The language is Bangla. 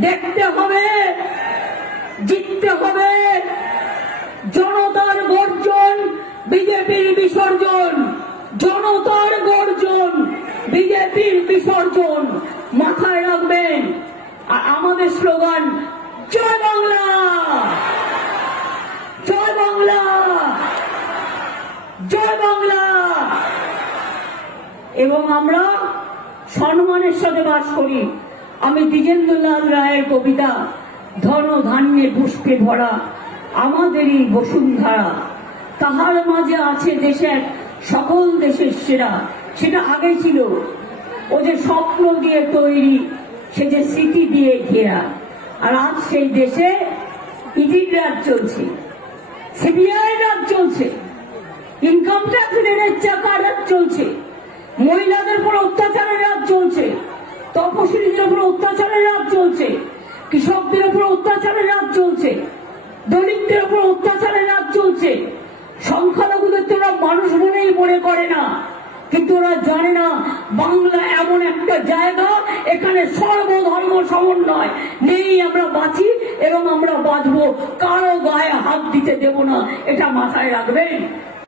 দেখতে হবে, জিততে হবে। জনতার গর্জন, বিজেপির বিসর্জন। জনতার গর্জন, বিজেপির বিসর্জন। মাথায় রাখবেন আর আমাদের স্লোগান, জয় বাংলা! জয় বাংলা! জয় বাংলা! এবং আমরা সম্মানের সাথে বাস করি। আমি দ্বিজেন্দ্রলাল রায়ের কবিতা, ধন ধান্যে পুষ্পে ভরা, আমাদেরই বসুন্ধরা। তাহার মাঝে আছে দেশের সকল দেশের সেরা, সেটা আগে ছিল। ও যে স্বপ্ন দিয়ে তৈরি, সে যে স্মৃতি দিয়ে ঘেরা। আর আজ সেই দেশে ইডির রাজ চলছে, সিবিআই রাজ চলছে ইনকাম ট্যাক্স রেটের চাকার রাজ চলছে, মহিলাদের চলছে। তপশিলীদের উপর অত্যাচারের রাজ চলছে। কৃষকদের উপর অত্যাচারের রাজ চলছে। দলিতদের উপর অত্যাচারের রাজ চলছে। সংখ্যালঘুদের তো ওরা মানুষ বলেই মনে করে না। কিন্তু ওরা জানে না, বাংলা এমন একটা জায়গা, এখানে সর্বধর্ম সমন্বয়। নেই, আমরা বাঁচি, এবং আমরা বাঁচবো। কারও গায়ে হাত দিতে দেব না। এটা মাথায় রাখবেন।